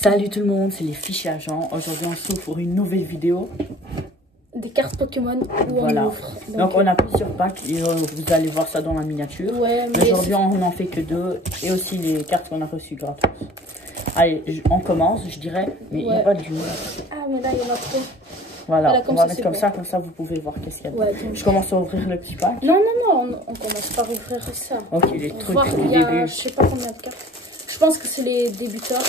Salut tout le monde, c'est les fichiers agents. Aujourd'hui on se retrouve pour une nouvelle vidéo. Des cartes Pokémon où Voilà. on ouvre. Donc on a plusieurs packs et vous allez voir ça dans la miniature. Ouais, aujourd'hui on n'en fait que 2 et aussi les cartes qu'on a reçues gratuites. Allez, on commence, je dirais, mais il n'y a pas de lumière. Ah mais là il y en a trop. Voilà, on va mettre comme ça vous pouvez voir qu'est-ce qu'il y a. Ouais, je commence à ouvrir le petit pack. Non, on commence par ouvrir ça. Ok, les trucs voir, du début. Je sais pas combien de cartes. Je pense que c'est les débuteurs.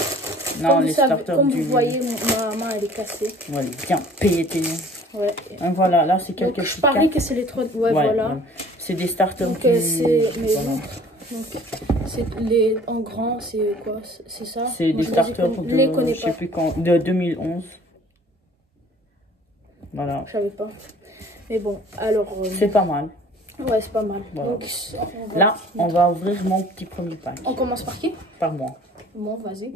Non, les starters comme du... vous voyez, ma main elle est cassée. Ouais, elle est bien pétée. Ouais. Donc voilà, là c'est quelques je parie que c'est les 3. Ouais, voilà. C'est des starters donc, du... Voilà. Donc, c'est les en grand, c'est quoi? C'est ça? C'est des starters de, je sais plus quand, de 2011. Voilà. Je savais pas. Mais bon, alors... c'est pas mal. Ouais, c'est pas mal. Voilà. Donc, là, on va ouvrir mon petit premier pack. On commence par qui? Par moi. Bon, vas-y.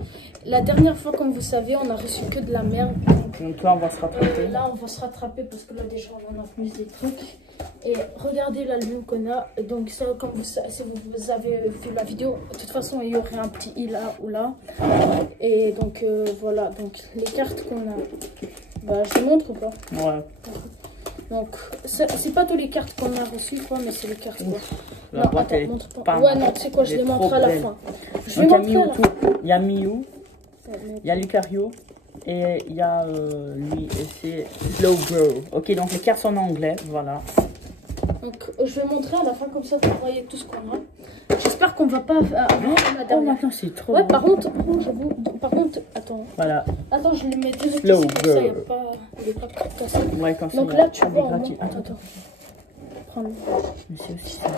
La dernière fois, comme vous savez, on a reçu que de la merde. Donc là, on va se rattraper. Là, on va se rattraper parce que là, déjà, on a plus des trucs. Et regardez l'album qu'on a. Donc ça, comme si vous avez vu la vidéo, de toute façon, il y aurait un petit i là ou là. Et donc, voilà. Donc, les cartes qu'on a. Bah, je les montre ou pas? Ouais. Donc, c'est pas toutes les cartes qu'on a reçues, quoi, mais c'est les cartes, quoi. La boîte, elle montre pas. Ouais, non, tu sais quoi, je les montre à la fin. Je vais montrer il y a Mew, il y a Lucario, et il y a lui, et c'est Slowbro. Ok, donc les cartes sont en anglais, voilà. Donc, je vais montrer à la fin, comme ça, vous voyez tout ce qu'on a. J'espère qu'on va pas avoir la dernière. Oh, maintenant, c'est trop ouais, bon. par contre, par contre, attends. Voilà. Attends, je les mets deux ici, Slow comme ça, il n'y a pas les cartes cassées. Ouais, comme ça. Donc là, tu vois, attends. Prends-le. Mais c'est aussi ça.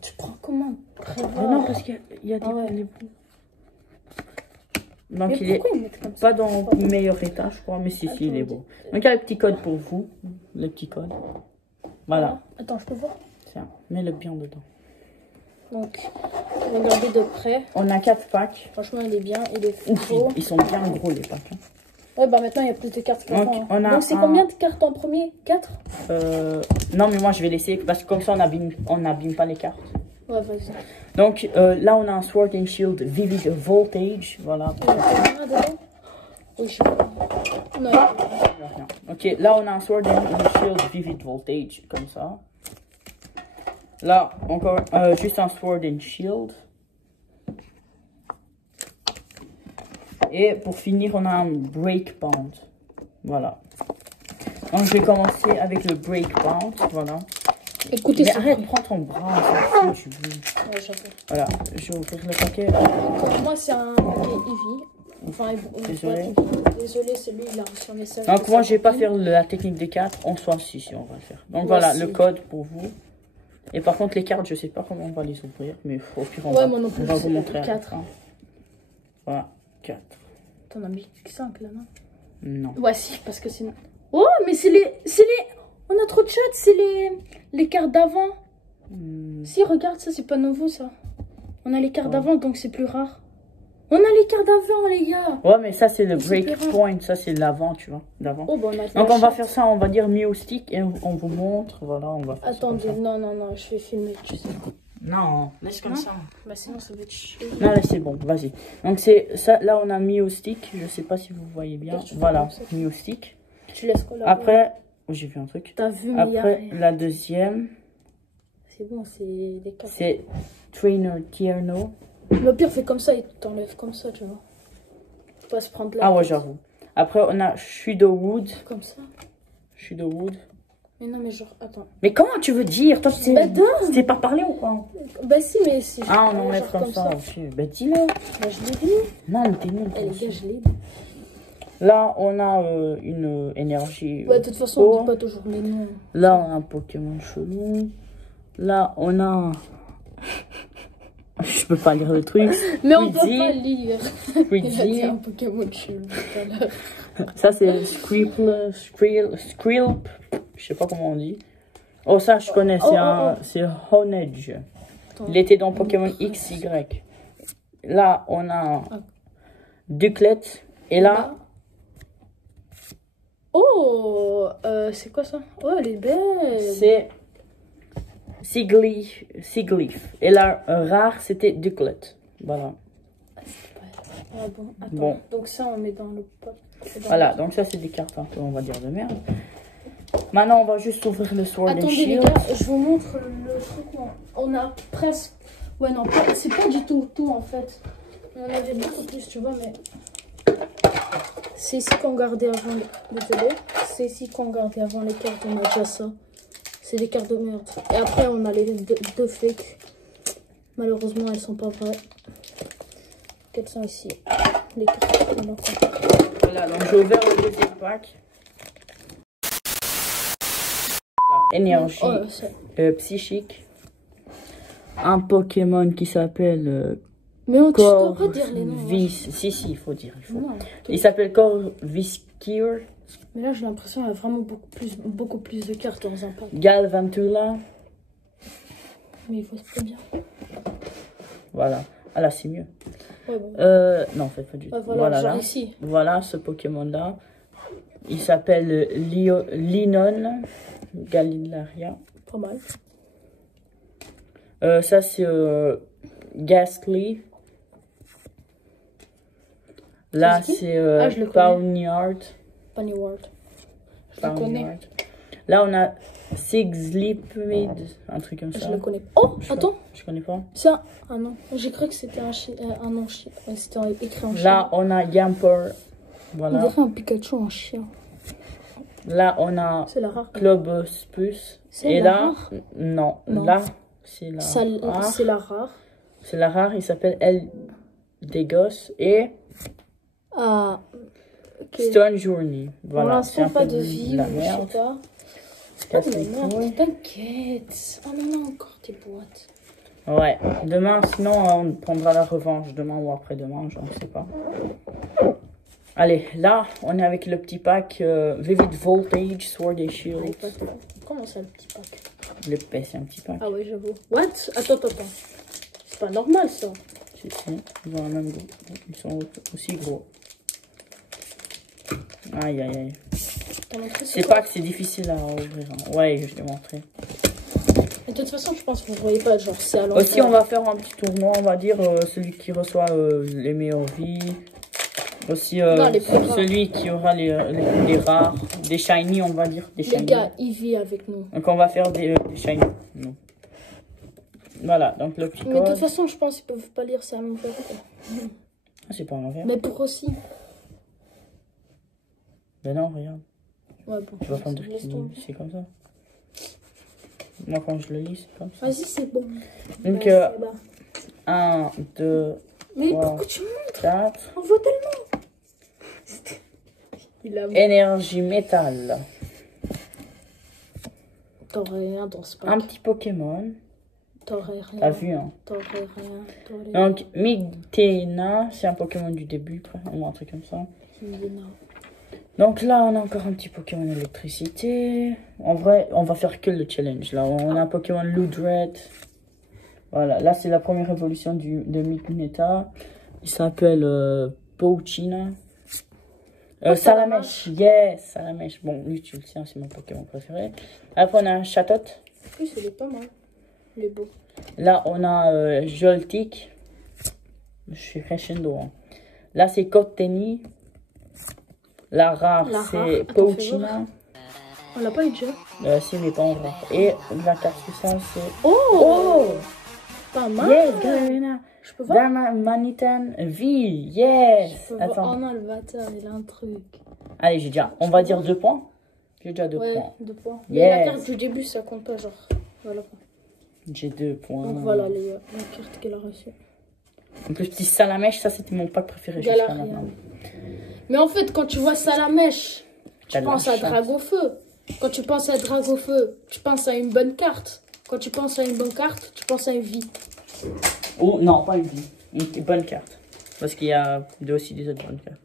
Tu prends comment? Non, parce qu'il y a des... les... Donc mais il est pas dans le meilleur état, je crois, mais si, il est beau. Donc il y a le petit code pour vous, le petit code. Voilà. Attends, je peux voir? Tiens, mets-le bien dedans. Donc, regardez de près. On a 4 packs. Franchement, il est bien, il est faux. Ils sont bien gros les packs. Hein. Ouais, bah maintenant il y a plus de cartes qu'avant. Donc c'est combien de cartes en premier? 4? Non, mais moi je vais laisser parce que comme ça on n'abîme pas les cartes. Ouais, vas-y. Donc là on a un Sword and Shield Vivid Voltage. Voilà. Oui, je sais pas. Non, ok, là on a un Sword and Shield Vivid Voltage, comme ça. Là, encore juste un Sword and Shield. Et pour finir, on a un Breakbound. Voilà. Donc je vais commencer avec le Breakbound. Voilà. Écoutez, mais arrête, prends ton bras. Ouais, voilà, je vais ouvrir le paquet. Donc, moi, c'est un paquet Eevee. Enfin, désolé, c'est lui, il a reçu un message. Donc moi, je vais pas faire la technique des cartes. On soit si on va le faire. Donc voilà, le code pour vous. Et par contre, les cartes, je sais pas comment on va les ouvrir. Mais au pire, on va vous montrer. 4. Voilà, 4. T'en as mis 5 là, non? Non. Ouais, si, parce que c'est... Oh, mais c'est les... On a trop de chats, c'est les cartes d'avant. Si, regarde, ça, c'est pas nouveau, ça. On a les cartes d'avant, donc c'est plus rare. On a les cartes d'avant, les gars. Ouais, mais ça, c'est le breakpoint. Ça, c'est l'avant, tu vois. D'avant. Oh, bon, donc, on va faire ça, on va dire Meowstic et on vous montre. Voilà, on va faire attendez, non, je vais filmer, tu sais. Non, laisse comme ça. Bah, sinon, ça va être chiant. Non, là, c'est bon, vas-y. Donc, c'est ça. Là, on a Meowstic. Je sais pas si vous voyez bien. Voilà, Meowstic. Tu laisses quoi là? Après, j'ai vu un truc. T'as vu, après, la deuxième. C'est bon, c'est des cartes. C'est Trainer Tierno. Le pire, fait comme ça, il t'enlève comme ça, tu vois. Faut pas se prendre là. Ah ouais, j'avoue. Après, on a Shudowood. Comme ça. Shudowood. Mais non, mais genre, attends. Mais comment tu veux dire? Toi, tu sais pas parler ou quoi? Bah si, mais si. Ah, on enlève comme ça. Bah dis-le. Bah je l'ai dit. Non, mais t'es nul. Les gars, je l'ai dit. Là, on a une énergie. Ouais, de toute façon, on dit pas toujours les noms. Là, on a un Pokémon chelou. Là, on a... Je peux pas lire le truc. Mais on peut pas lire. Il a dit un Pokémon chelou tout à l'heure. Ça, c'est Skrillp. Je sais pas comment on dit. Oh, ça, je connais. C'est Honedge. Il était dans Pokémon XY. Là, on a Duclet. Et là... Oh, c'est quoi ça? Oh, elle est belle. C'est Siglif. Et là, rare, c'était Duclet. Voilà. Ah bon, attends. Bon. Donc ça, on met dans le pot. Voilà, donc ça, c'est des cartes un peu, on va dire, de merde. Maintenant, on va juste ouvrir le Sword and Attendez les Shield. gars, je vous montre le truc. On a presque... Ouais, non, c'est pas du tout en fait. On avait beaucoup plus, tu vois, mais... C'est ici qu'on gardait avant les télé. C'est ici qu'on gardait avant les cartes. On a déjà ça. C'est des cartes de merde. Et après, on a les deux fakes. Malheureusement, elles sont pas vraies. Quelles sont ici? Les cartes. Voilà, donc j'ai ouvert le deuxième pack. Énergie psychique. Un Pokémon qui s'appelle mais tu dois pas dire les noms. Si, il faut dire. Non, il s'appelle Corviscure. Mais là, j'ai l'impression qu'il y a vraiment beaucoup plus de cartes dans un pack. Galvantula. Mais il faut se bien. Voilà. Ah là, c'est mieux. Ouais, bon. Non, en fait, pas du tout. Voilà, genre ici. Voilà ce Pokémon-là. Il s'appelle Linon. Galilaria. Pas mal. Ça, c'est Ghastly. Là, c'est Pawniard. Pawniard. Je le connais. Là, on a Siglipid, un truc comme ça. Je le connais. Oh, attends. Je connais pas. Ça, ah non. J'ai cru que c'était un nom chien. C'était écrit en chien. Là, on a Yamper. Voilà. On dirait un Pikachu en chien. Là, on a Clobospus. Et là, non. Là, c'est la rare. C'est la rare. C'est la rare. Il s'appelle Degos et Stone Journey. Voilà, c'est pas de vie, la merde. Je sais pas. C'est pas de la merde. T'inquiète. Oh non, non, encore tes boîtes. Ouais. Demain, sinon, on prendra la revanche. Demain ou après-demain, je ne sais pas. Allez, là, on est avec le petit pack Vivid Voltage, Sword and Shield. Comment ça, le petit pack? C'est un petit pack. Ah ouais, j'avoue. What? Attends. C'est pas normal, ça. Si, ils ont le même gros. Ils sont aussi gros. Aïe. C'est pas que c'est difficile à ouvrir. Hein. Ouais, je l'ai montré. Et de toute façon, je pense que vous ne voyez pas, genre, c'est à l'envers. Aussi, on va faire un petit tournoi, on va dire, celui qui reçoit les meilleures vies. Aussi, celui qui aura les rares, des shiny, on va dire. Des shiny. Les gars, il vit avec nous. Donc, on va faire des shiny. Non. Voilà, donc le petit code. Mais de toute façon, je pense qu'ils peuvent pas lire, c'est à l'envers. C'est pas à l'envers. Mais pour aussi. Ben non, regarde. Ouais, bon. Tu vas prendre c'est comme ça. Moi, quand je le lis, c'est comme ça. Vas-y, c'est bon. Donc, 1, 2, mais 3, pourquoi tu montres 4. On voit tellement. Énergie métal. T'aurais rien dans ce pack. Un petit Pokémon. T'aurais rien. T'as vu, hein? T'aurais rien. Donc, Migtena, c'est un Pokémon du début, ou un truc comme ça. Migtena. Donc là, on a encore un petit Pokémon électricité. En vrai, on va faire que le challenge. Là, on a un Pokémon Ludred. Voilà, là, c'est la première évolution de Migtena. Il s'appelle Pouchina. Salamèche. Yes, Salamèche. Bon, lui, tu le sais, c'est mon Pokémon préféré. Après, on a un Chatot. Oui, c'est pas mal. Il est beau. Là, on a Joltik. Je suis crescendo. Hein. Là, c'est Cottenny. La rare, c'est Pouchina. On l'a pas eu déjà. Si, mais pas en rare. Et la carte spéciale, c'est... Oh, pas mal. Yes, Garena. Je peux voir. Manitan V. Yes. Je peux voir. Oh non, le bâtard, il a un truc. Allez, j'ai déjà... On va dire 2 points. J'ai déjà 2 points. Ouais, 2 points. Yes. Mais la carte du début, ça compte pas, genre. Voilà. J'ai 2 points. Donc voilà la carte qu'elle a reçue. Donc le petit Salamèche, ça c'était mon pack préféré jusqu'à maintenant. Mais en fait, quand tu vois Salamèche, tu penses à Dragofeu. Quand tu penses à Dragofeu, tu penses à une bonne carte. Quand tu penses à une bonne carte, tu penses à une vie. Oh non, pas une vie. Une bonne carte. Parce qu'il y a aussi des autres bonnes cartes.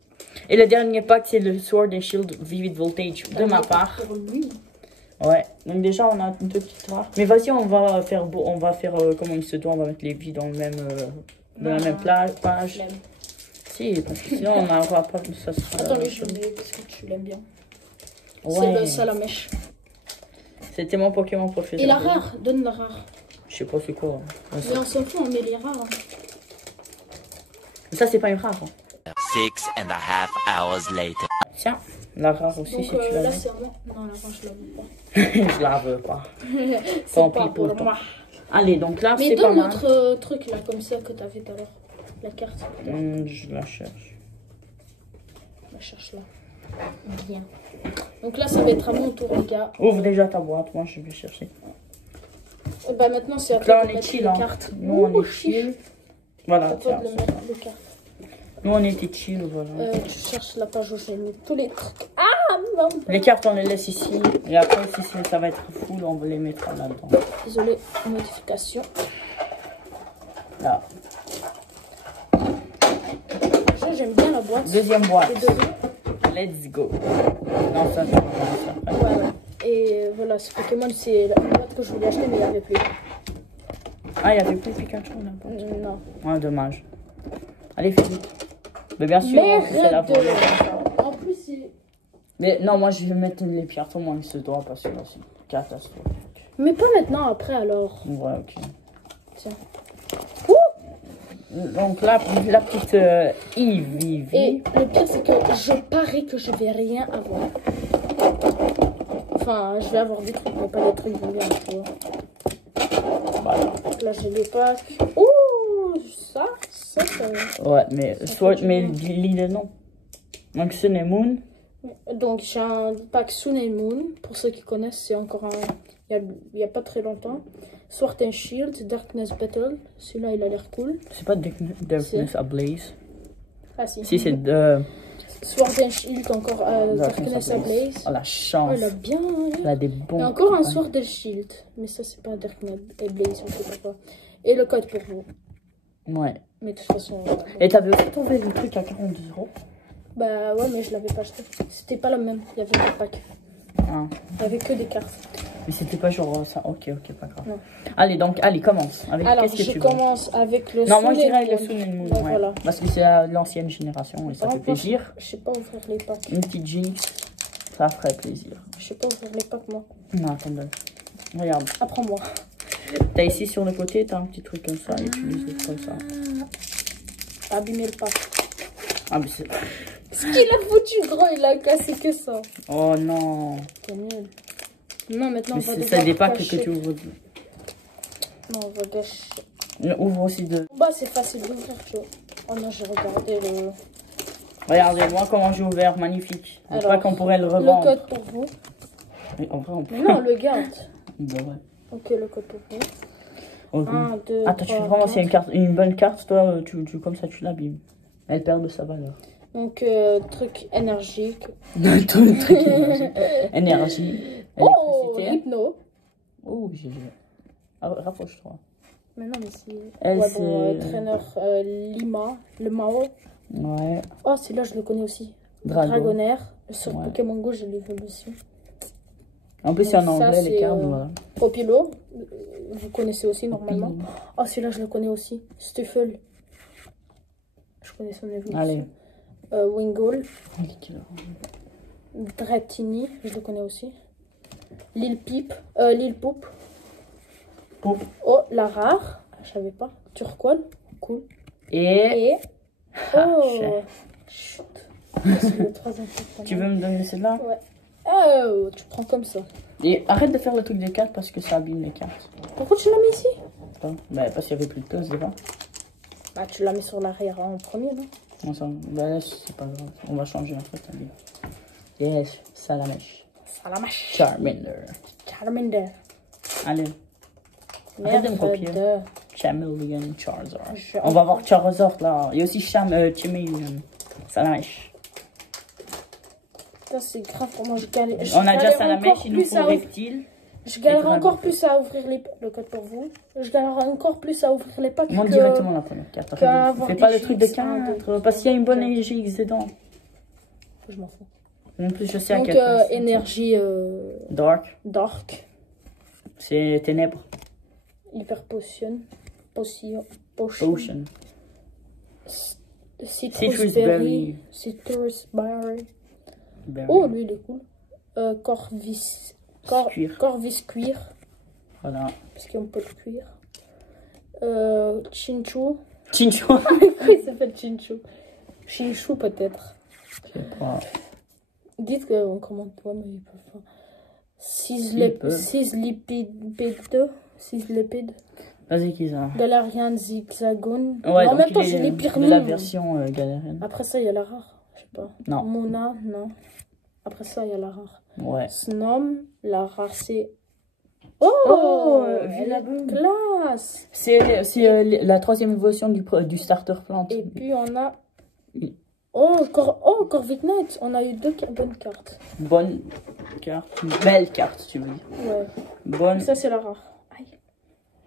Et le dernier pack, c'est le Sword and Shield Vivid Voltage de ma part. Pour lui. Ouais, donc déjà on a deux petites rares. Mais vas-y, on va faire comme il se doit, on va mettre les vies dans le même dans la même page. Si, parce que sinon on n'aura pas ça. Attends, je mets parce que tu l'aimes bien. Ouais. C'est le Salamèche. C'était mon Pokémon préféré. Et la rare, donne la rare. Je sais pas c'est quoi. Mais on s'en fout, on met les rares. Ça c'est pas une rare. Hein. 6.5 hours later. Tiens, la rare aussi Donc si tu la là veux. c'est à moi. Non, la rare, je la veux pas. Je la veux pas. C'est Tant pas pis pour pour toi. moi. Allez, donc là, Mais c'est pas donne mal. notre truc là, comme ça que t'avais tout à l'heure. La carte. Je la cherche. La cherche là. Bien. Donc là, ça va être à mon tour, les gars. Ouvre déjà ta boîte, moi je vais chercher. Bah maintenant, c'est à Donc toi là, de on est mettre chill, les hein. cartes. Nous, on Ouh, est chill. Voilà, à toi tiens. de le mettre les cartes. Nous, on était chill, voilà. Tu cherches la page où j'ai mis tous les trucs. Ah non. Les cartes, on les laisse ici. Et après, si ça va être full, on va les mettre là-dedans. Désolé, modification. Là. J'aime bien la boîte. Deuxième boîte. Et dedans, Let's go. Non, ça, tu vas voir ça après. voilà. Et voilà, ce Pokémon, c'est la boîte que je voulais acheter, mais il n'y avait plus. Ah, il y avait plus Pikachu là-bas. Non. Ah, dommage. Allez, fais vite. Mais bien sûr, c'est la volée. En plus, c'est... Mais non, moi, je vais mettre les pierres au moins, il se doit passer là. C'est catastrophique. Mais pas maintenant, après alors. Ouais, ok. Tiens. Donc là, la petite Eevee. Et le pire, c'est que je parie que je vais rien avoir. Enfin, je vais avoir des trucs, mais pas des trucs bien, tu vois. Voilà. Là, j'ai les packs. Ouh, ça. Ouais, mais Ça soit, fait du mais bien. lis le nom. Donc Sun et Moon. Donc, j'ai un pack Sun and Moon. Pour ceux qui connaissent, c'est encore un... Il y a pas très longtemps. Sword and Shield, Darkness Battle. Celui-là, il a l'air cool. C'est pas Darkness Ablaze. Ah, si. Si, c'est de Sword and Shield, encore Darkness Ablaze. Oh, la Oh, chance. il a bien... Il a des Il bons. y a encore un Sword and Shield. Mais ça, c'est pas Darkness Ablaze, on sait pas quoi. Et le code pour vous. Ouais. Mais de toute façon... Et t'avais aussi trouvé le truc à 42 €. Bah ouais, mais je l'avais pas acheté. C'était pas le même. Il y avait pas de pack. Ah. Il y avait que des cartes. Mais c'était pas genre ça. Ok, pas grave. Non. Allez, donc, allez, commence. Avec Alors, qu'est-ce que je tu veux? commence avec le Non, moi je Sun and dirais le Moon. Sun and Moon. Donc, Ouais. voilà. Parce que c'est l'ancienne génération et ça Par fait contre, moi, plaisir. Je sais pas ouvrir les packs. Une petite Jinx, ça ferait plaisir. Je sais pas ouvrir les packs, moi. Non, attends. Regarde. Apprends-moi. T'as ici sur le côté, t'as un petit truc comme ça. Utilise comme ça. Abîmer le pack. Ah, mais c'est. Ce qu'il a foutu, gros, il a cassé que ça. Oh non. C'est nul. Non, maintenant, Mais on va c'est devoir ça dépend que gâcher. tu ouvres. Non, on va gâcher. Ouvre aussi de. Bah, c'est facile d'ouvrir, tu vois. Oh non, j'ai regardé le... Regardez-moi comment j'ai ouvert, magnifique. Je Alors, crois qu'on pourrait le Le revendre. code pour vous. Mais en vrai, on peut. Mais non, le garde. Bah ouais. Ok, le code pour vous. Ok. 1, 2, Attends, tu 3, veux vraiment, c'est 4. une bonne carte, toi, comme ça, tu l'abîmes. Elle perd de sa valeur. Donc, truc énergique. Tout le truc énergie, Oh, électricité. hypno. Oh, j'ai. Ah, rapproche-toi. Mais non, mais c'est... Elle, Ouais, bon, c'est- traîneur Lima, le Mao. Ouais. Oh, celui-là, je le connais aussi. Drago. Dragonair. Sur Ouais. Pokémon Go, je l'ai vu aussi. En plus, c'est en Donc, ça, anglais, les c'est, cartes, voilà. Popilo. Vous connaissez aussi, normalement. Popilo. Oh, celui-là, je le connais aussi. Stuffle. Je connais son évolution. Allez. Wingull. Dratini, je le connais aussi. Lil Peep. Lil Poop. Poop. Oh, la rare. Je savais pas. Turquoise. Cool. Et. Et... Oh. cher. Chut. Ça, c'est le troisième truc. Tu veux me donner celle-là? Ouais. Oh, tu prends comme ça. Et arrête de faire le truc des cartes parce que ça abîme les cartes. Pourquoi tu l'as mis ici? Attends. Bah, parce qu'il y avait plus de place devant. Bah, tu l'as mis sur l'arrière en premier, non? Non, ça, bah, là, c'est pas grave. On va changer en fait. Allez. Yes, Salamèche. Salamache. Charmander. Charmander. Allez. Arrête de me copier. Merde. Charmeleon, Charizard. Je- On va voir Charizard là. Il y a aussi Charmeleon. Salamèche. Ça, c'est grave pour moi. Je galère. On a déjà Salamèche, il nous faut à ouvrir. Reptile. Je galère Dragon. encore plus à ouvrir les... Le code pour vous. Je galère encore plus à ouvrir les packs Monte que... directement la première carte. avoir Fais des pas le truc de GX, 4 parce qu'il y a une bonne GX dedans. Je m'en fous. En plus, je sais à Donc, quel point c'est. énergie Dark, dark. c'est ténèbres. Hyper potion. Potion. Ocean. Citrus Citrus berry. berry. Citrus berry. Berry. Oh, lui, il est cool. Corvis. Cuir. Corvis cuir. Voilà. Parce qu'on peut le cuire. Chinchou. Chinchou. Pourquoi il s'appelle Chinchou? Chez Chou peut-être. Je sais pas. Dites qu'on commande pas, mais ils peuvent pas. 6 lipides. 6 lipides. Vas-y, Kiza. Galarian Zigzagoon. Ouais, en donc même temps, il j'ai est les pires de la noms. version galérienne. Après ça, il y a la rare. Je sais pas. Non. Mona, non. Après ça, il y a la rare. Ouais. Snom, la rare, c'est. Oh, elle Villaboom. est classe. C'est la troisième évolution du starter plant. Et puis, on a. Oh, Corvic Knight. On a eu 2 bonnes cartes. Bonne carte. Belle carte, tu veux dire. Ouais. Bonne. Ça, c'est la rare. Aïe.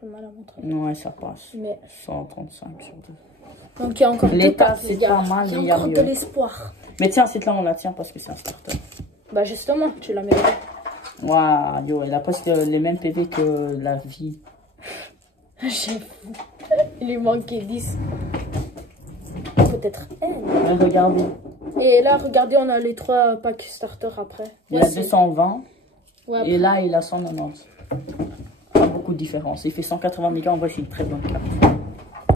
J'ai mal à montrer. Ouais, ça passe. Mais... 135 sur 2. Donc, il y a encore 2 L'état, cartes. c'est Il y a, pas mal, il il y y a a encore mieux. de l'espoir. Mais tiens, cette là, on la tient parce que c'est un starter. Bah, justement, tu l'as mérité. Waouh, yo, elle a presque les mêmes PV que la vie. J'avoue. Il lui manquait 10. Peut-être elle. Mais regardez, Et là, regardez, on a les 3 packs starter après. il Ouais, a 220 ouais, et là, il a 190. Pas beaucoup de différence. Il fait 180 mégas, en vrai, c'est une très bonne carte.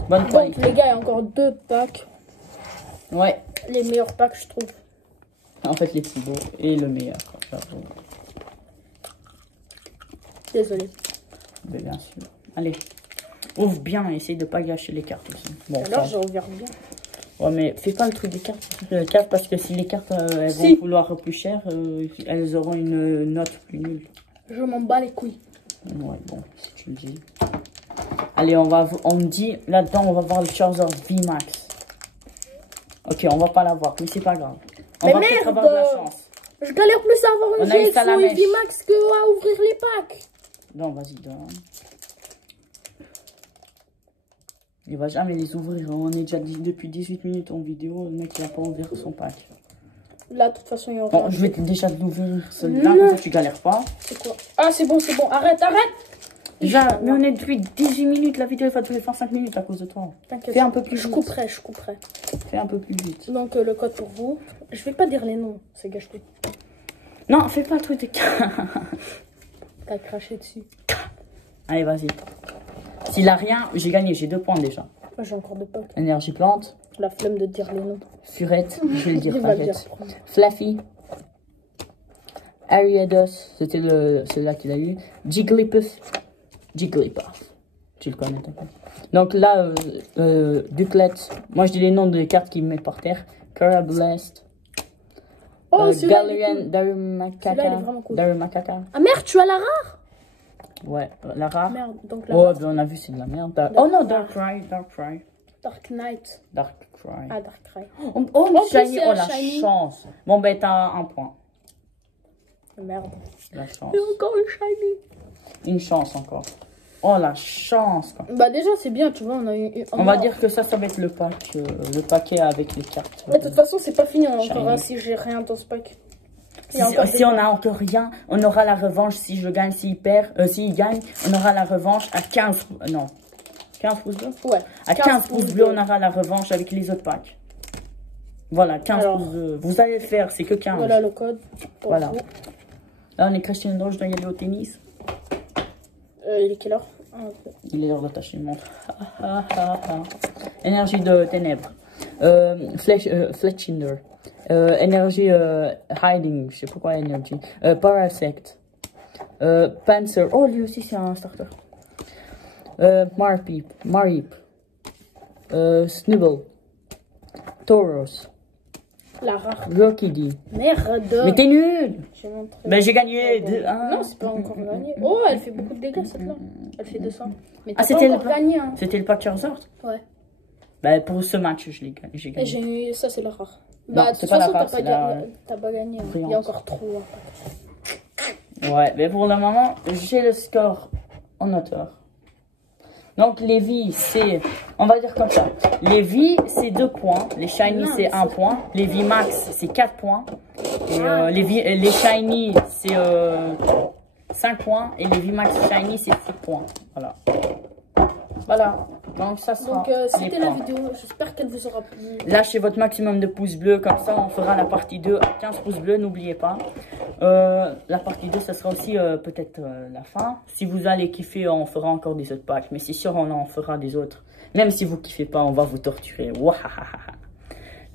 Bonne donc, qualité. les gars, il y a encore 2 packs. Ouais, Les meilleurs packs, je trouve. en fait, les plus beaux et le meilleur. Quoi, j'avoue. Désolé. Mais bien sûr. Allez, ouvre bien, essaye de pas gâcher les cartes aussi. Bon, Alors, enfin, j'ai ouvert bien. ouais, mais fais pas le truc des cartes. Parce que si les cartes elles Si. vont vouloir plus cher, elles auront une note plus nulle. Je m'en bats les couilles. Ouais, bon, si tu le dis. Allez, on me dit, là-dedans, on va voir le Charizard VMAX. Ok, on va pas l'avoir, mais c'est pas grave. On Mais va peut-être merde! avoir de la chance. Je galère plus à avoir On une a eu GX ou Salamèche. une VMAX que à ouvrir les packs. Non, vas-y, donne. Il va jamais les ouvrir. On est déjà depuis 18 minutes en vidéo. Le mec, il va pas ouvrir son pack. Là, de toute façon, il y aura. Bon, je vais déjà l'ouvrir celui-là, Non. comme ça tu galères pas. C'est quoi? Ah, c'est bon, c'est bon. Arrête, arrête! Déjà, mais on est depuis 18 minutes. La vidéo, il va te faire 5 minutes à cause de toi. T'inquiète. Fais un peu plus Je vite. couperai, je couperai. Fais un peu plus vite. Donc, le code pour vous. Je vais pas dire les noms, c'est gâche-tout. Non, fais pas le truc de... T'as craché dessus. Allez, vas-y. S'il a rien, j'ai gagné. J'ai 2 points déjà. Moi, j'ai encore des packs. Énergie plante. La flemme de dire les noms. Furette. Je vais le dire, Il va le t'inquiète. dire. Fluffy. Ariados. C'était celui-là qu'il a eu. Jigglypuff. Jigglypuff. Tu le connais, t'inquiète. Donc là, Duclet. Moi, je dis les noms des cartes qu'il met par terre. Carablast. Oh, celui-là, il est Galarian, cool. Darumaka. Celui-là, il est vraiment cool. Darumaka. Ah merde, tu as la rare? Ouais, la rare. Merde, donc la Oh, rare. ben on a vu, c'est de la merde. Oh non, Darkrai. Dark Knight. Darkrai. Ah, Darkrai. Oh, plus, shiny. c'est Oh, un la shiny. chance. Bon, ben, t'as 1 point. Merde. La chance. Et encore une shiny. Une chance encore. Oh, la chance, quoi. Bah, déjà, c'est bien, tu vois, on a eu. On va dire que ça va être le paquet avec les cartes. Mais de toute façon, c'est pas fini encore Shiny. hein, si j'ai rien dans ce pack. Il y a Si, encore si des on packs. a encore rien, on aura la revanche si je gagne, s'il perd, s'il gagne, on aura la revanche à 15, non, 15 pouces bleus? Ouais. À 15 pouces bleus, on aura la revanche avec les autres packs. Voilà, 15 Alors. pouces bleus. Vous allez le faire, c'est que 15. Voilà le code. Pour Voilà. vous. Là, on est Christian, je dois y aller au tennis. Il est quelle heure? Ah, ok. Il est l'heure d'attacher une montre. Énergie de ténèbres. Fletchinder. Énergie hiding. Je sais pas quoi énergie. Parasect. Panzer. Oh, lui aussi, c'est un starter. Marip. Snubble. Tauros. La rare. Rockidee. Merde. Mais t'es nul! J'ai montré. Ben, j'ai gagné 2-1. Non, c'est pas encore gagné. Oh, elle fait beaucoup de dégâts celle-là. Elle fait 200. Mais Ah, t'as c'était pas le encore gagné. Hein. C'était le pack Charizard? Ouais. Ben, pour ce match, j'ai gagné. Et j'ai eu. Ça, c'est la rare. Non, Bah, de c'est toute pas la façon, rare, t'as c'est pas gagné. Hein. Il y brillante. a encore trop. Hein. Ouais, mais pour le moment, j'ai le score en hauteur. Donc, les vies, c'est... On va dire comme ça. Les vies, c'est 2 points. Les shiny, Non, c'est mais 1 point. Les vies max, c'est 4 points. Et les shiny, c'est 5 points. Et les vies max shiny, c'est 6 points. Voilà. Voilà. Donc, ça sera Donc, les c'était la points. vidéo. J'espère qu'elle vous aura plu. Lâchez votre maximum de pouces bleus, comme ça on fera la partie 2 à 15 pouces bleus, n'oubliez pas. La partie 2, ça sera aussi peut-être la fin. Si vous allez kiffer, on fera encore des autres packs, mais c'est sûr on en fera des autres. Même si vous kiffez pas, on va vous torturer. Ouahahaha.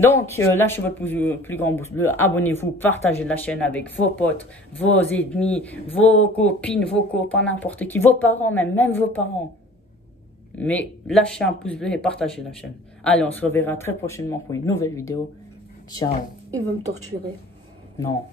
Donc, lâchez votre plus grand pouce bleu, abonnez-vous, partagez la chaîne avec vos potes, vos ennemis, vos copines, vos copains, n'importe qui, vos parents même vos parents. Mais lâchez un pouce bleu et partagez la chaîne. Allez, on se reverra très prochainement pour une nouvelle vidéo. Ciao. Il va me torturer. Non.